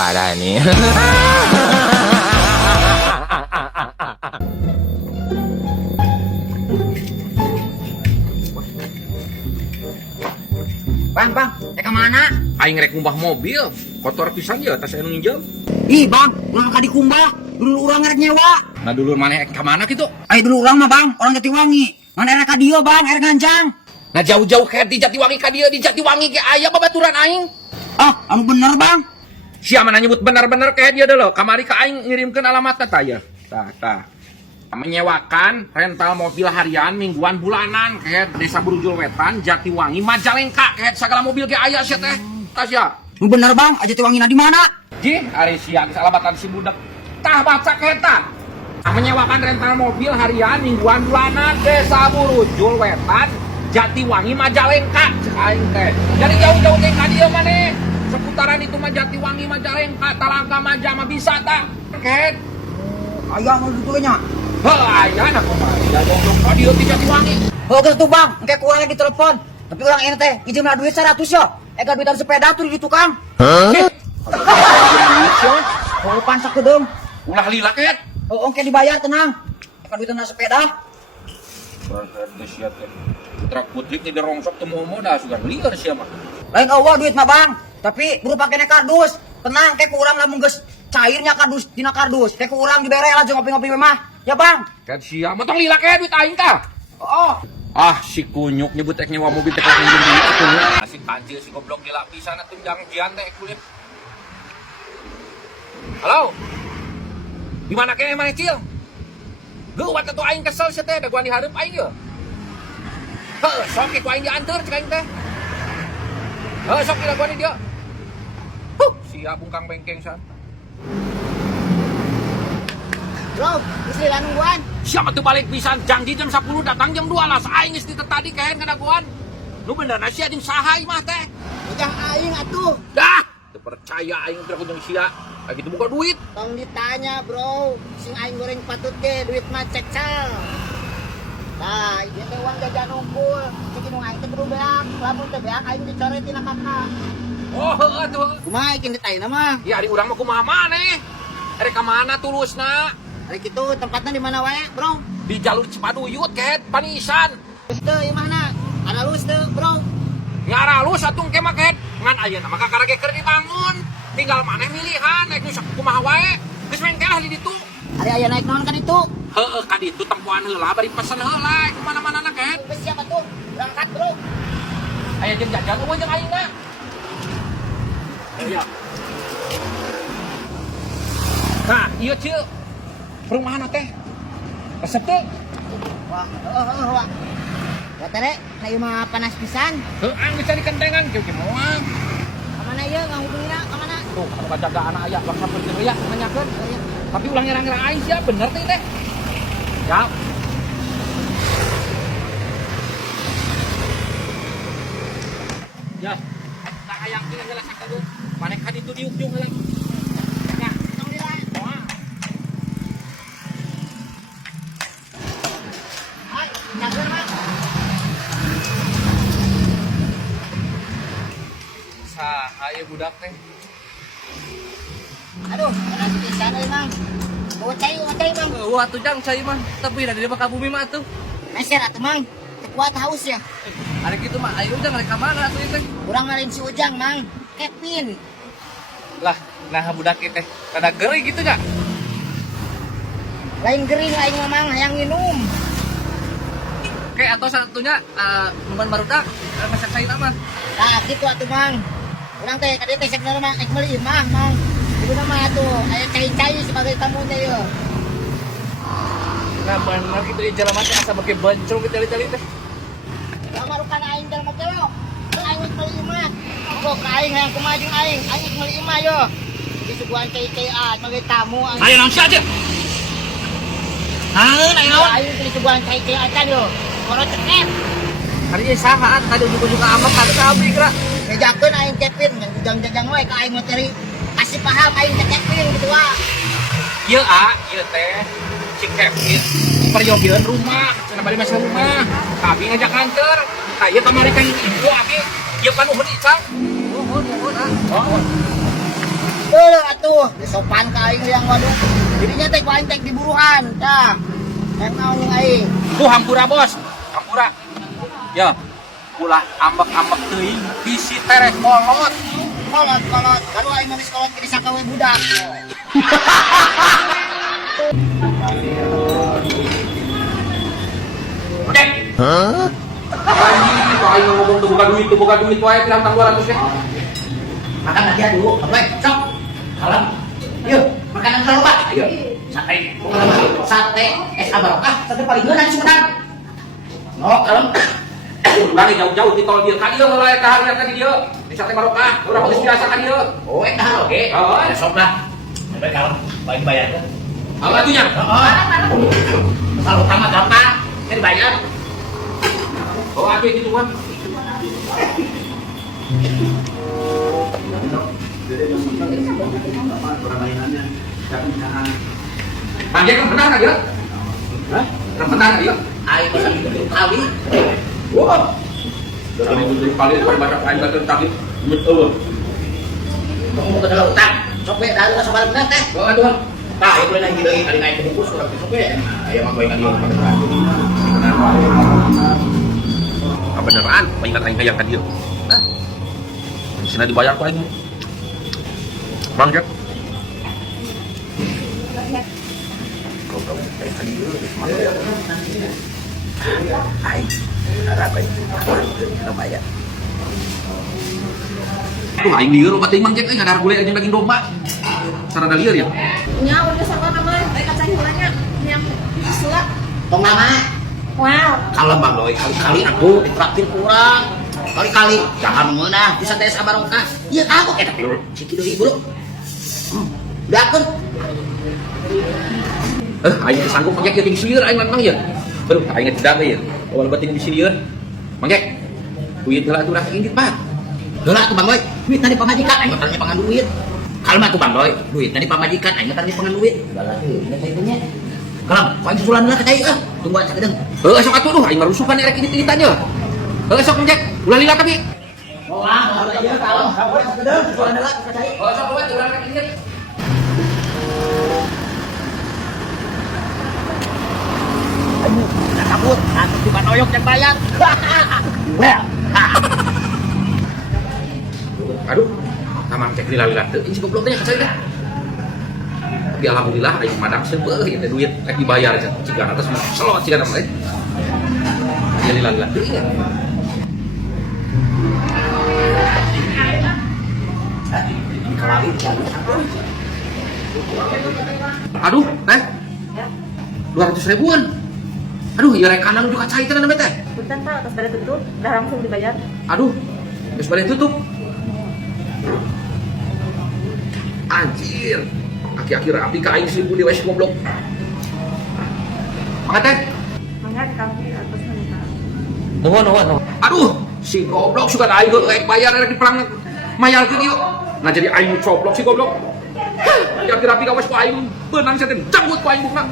parah nih. Bang, kemana? Aing rek ngumbah mobil, kotor pisan ya tas anu nginjem. Ih bang, ulang kadi kumbah, dulu orang ngerek nyewa. Nah dulur maneh ka mana kitu? Ayo dulu orang mah bang, orang Jatiwangi. Mana era kadio bang, era ganjang. Nah jauh-jauh kayak di Jatiwangi ka dieu, di Jatiwangi ge aya babaturan aing. Ah, anu bener bang. Sia mana nyebut bener-bener kayak dia dulu. Kamari ka aing ngirimkeun alamatna tah ya. Tah. Menyewakan rental mobil harian, mingguan, bulanan kayak Desa Brujul Wetan, Jatiwangi, Majalengka kayak segala mobil ge aya sia teh. Tah sia. Anu bener bang, Jatiwangi na di mana? Ji, ari sia geus alamatan si budak. Tah baca keeta. Menyewakan rental mobil harian, mingguan, bulanan, Desa Brujul Wetan, Jatiwangi, Majalengka cek aing teh. Jadi jauh-jauh teh ka dieu maneh. Seputaran itu mah Jatiwangi, Majalengka, Talaga, Maja mah bisa tah. Ket. Aya anu ditu nya. Heuh, aya na kumaha. Ya dong ka dieu di Jatiwangi. Oke tuh bang, engke kurang lagi telepon. Tapi orang ini teh ngijemna duit 100 yo. Ega duitan sepeda tuh di tukang. Oh, pansak tuh dong. Ulah lila ket. Oh, oke dibayar tenang. Ega duitan sepeda. Berarti sia teh. Truk putrik di rongsok teu moda sugan lieur sia mah. Lain eueuh duit mah bang. Tapi buru pakainya kardus. Tenang, kayak kurang lamun geus cairnya kardus dina kardus. Kayak kurang dibere lah jeung ngopi-ngopi mah. Ya bang. Ket sia mah tong lila ket duit aing tah. Oh. Ah si kunyuk nyebut teh nyewa mobil teh kalau nginjem duit kunyuk. Si kancil si goblok di lapisan tunjang jian teh kulit. Halo. Di mana kene mana cil? Geuwat atuh aing kesel sia teh da gua dihareup aing ye. Heuh, sok ku aing dianteur cek aing teh. Heuh, sok da gua di dieu. Sia bungkang bengkeng san. Bro, istri nungguan. Siapa tuh balik pisan janji jam 10 datang jam 12 aing geus tadi kaen kadaguan. Lu benerna sia jeung saha mah teh? Ujang aing atuh. Dah, teu percaya aing teh jeung sia. Lagi teu buka duit. Tong ditanya bro, sing aing goreng patut ge duit mah cecal. Nah, ieu teh uang jajan unggul. Cek nu aing teh kudu beak, lamun teu beak aing dicoret tina kakak. Oh, heuh atuh. Kumaha ieu ditanya mah? Ya ari urang mah kumaha maneh? Ari ka mana tulusna? Ari kitu tempatna di mana wae, bro? Di jalur Cipaduyut ket panisan. Geus teu ieu mahna. Ada lus teu, bro? Nyara lu satung ke mah ket. Ngan ayeuna mah kakarage keur dibangun. Tinggal maneh milihan naik nu kumaha wae. Geus mengkelah di ditu. Ari aya naik naon kan itu? Heueuh ka ditu tempoan heula bari pesen heula ku mana-manana ket. Geus siapa tuh? Berangkat, bro. Aya jeung jajan eueuh jeung aingna. Iya. Nah, ieu cieu. Perumahan teh. Resep teh. Wah, wah. Ya tere, hayu mah panas pisan. Heuang bisa dikentengan kieu moal. Ka mana ieu ngahubungina? Ka mana? Tuh, anu kajaga anak aya bangsa pergi ya nanyakeun. Tapi ulang ngira-ngira aing sia bener teh teh. Ya. Ya. Tak hayang teh heula sakedeung. Maneh ka ditu diuk-diuk heula. Ya, tong dila. Moal. Hai, cager mah. Saha ieu budak teh? Aduh, panas pisan euy, Mang. Ucai, Mang. Wah tuh jang saya mah, tapi dari mah bumi mah tuh. Meser atuh, Mang. Teu kuat haus ya. Hari gitu mah ayo jang rek ka mana atuh teh. Urang ngalain si Ujang, Mang. Kevin. Lah, nah budak teh kada geri gitu nya. Lain gering aing mah, Mang, hayang minum. Kayak atau satunya numan barudak, masak saya mah. Nah, gitu atuh, Mang. Urang teh ka dieu teh sebenarnya mah ek meuli imah, Mang. Ibu nama atuh aya cai-cai sebagai tamunya yeuh. Nah bener gitu ya jalan mati asa bake bancung gitu tali teh. Lamarukan aing dalam mobil. Kan aing ek meuli imah. Kok ka aing hayang kumaha jeung aing? Aing ek meuli imah yo. Di suguhan cai-cai sebagai tamu. Ayo naon sia aja. Haeun ayo naon? Aing di suguhan cai-cai acan yo. Koro cekep. Hari ini saha tadi juga amat kada sabri kira. Bejakeun aing Kevin yang jajang-jajang we ka aing mah cari kasih paham aing ke Kevin gitu wah. Ieu ieu teh si Kevin peryogian rumah, cenah bari masa rumah. Kami ngajak kantor. Ka ieu kamari kan ibu abi, ieu panuhun icang. Mohon Oh. atuh, sopan ka aing yang waduh. Jadinya teh ku aing tek diburuhan, tah. Yang naon yang aing. Tuh hampura bos, hampura. Ya, ulah ambek-ambek teuing bisi teres kolot. Kolot, kalau aing nulis kolot ke disakawe budak. Oke. Hah? Anjing, itu aing ngomong tuh buka duit wae bilang tang 200 ya. Makan aja dulu, boleh, sok. Kalem. Yuk, makanan selalu Pak. Ayo. Sate, es barokah, sate paling geunan di Sumedang. Oh, kalem. Udah jauh-jauh di tol dia ka dieu heula eta hareup ka dieu. Di sate barokah, urang geus biasa ka dieu. Oh, eta oke. Oh, Sok lah. Sampai kalem, paling bayar kan. apa atunya? Selalu utama gampang, kan dibayar. Oh, atuh gitu kan. Panggil kan benar dia? Hah? Benar dia? Ayo pesan kali. Wah. Kami butuh kali banyak aing batur tadi. Betul. Kamu ke dalam utang. Sok we dalu ka sabar bener teh. Oh, aduh. Tah, itu lagi deui kali naik ke bungkus urang sok we. Aya mah goengan ieu pakai Kebenaran, ingat aing hayang ka dieu. Hah? Sina dibayar ku aing. Bang, Jack. Aduh, aing lieur obat teuing Mang Jack euy ngadar gulai jeung daging domba. Sarada lieur ya. Nya udah sama nama mereka cari hulanya yang sula. Tong nama. Wow. Kalem Bang Doi, kali-kali aku ditraktir kurang. Kali-kali jangan meunah di sate es barokah. Ieu aku eta pilu ciki deui bulu. Udah akun. Aing teh sanggup Mang Jack jeung sieur aing memang ya. Aduh, aing tidak ya. Awal batin di sieur. Mang Jack. Duit heula atuh rasa indit, Pak. Heula tuh Bang Doi, duit tadi pamajikan aing tadi pangan duit. Kalem atuh Bang Doi, duit tadi pamajikan aing tadi pangan duit. Balas teh saeunya. Kalem, poin susulan heula ka cai tunggu aja kedeung. Heuh sok atuh aing marusukan erek ini titanya. Heuh sok Mang Jack, ulah lila tapi. Oh, udah ieu kalem, poin kedeung susulan heula ka cai. Heuh sok we ulah rek ini. Kabut, aku bukan oyok yang bayar. Aduh, Mang Jack lila-lila teu si goblok teh kasih dah. Tapi alhamdulillah aing madang seubeuh ieu teh duit rek dibayar cenah. Ciga atas selot ciga mah. Dia lila-lila teu ya. Aduh, teh. 200 ribuan. Aduh, ya rek kanan juga cai teh namanya teh. Punten Pak, atas pada tutup, udah langsung dibayar. Aduh, geus bade tutup. Anjir. Aki-aki rapi ka aing 1000 di wes goblok. Maka teh. Mangga kami atas nanti. Nuhun. Aduh, si goblok suka aing rek bayar rek diperang mayalkeun ieu. Nah jadi aing coblok si goblok. Aki-aki rapi ka wes ku aing beunang saya teh janggut ku aing bukna.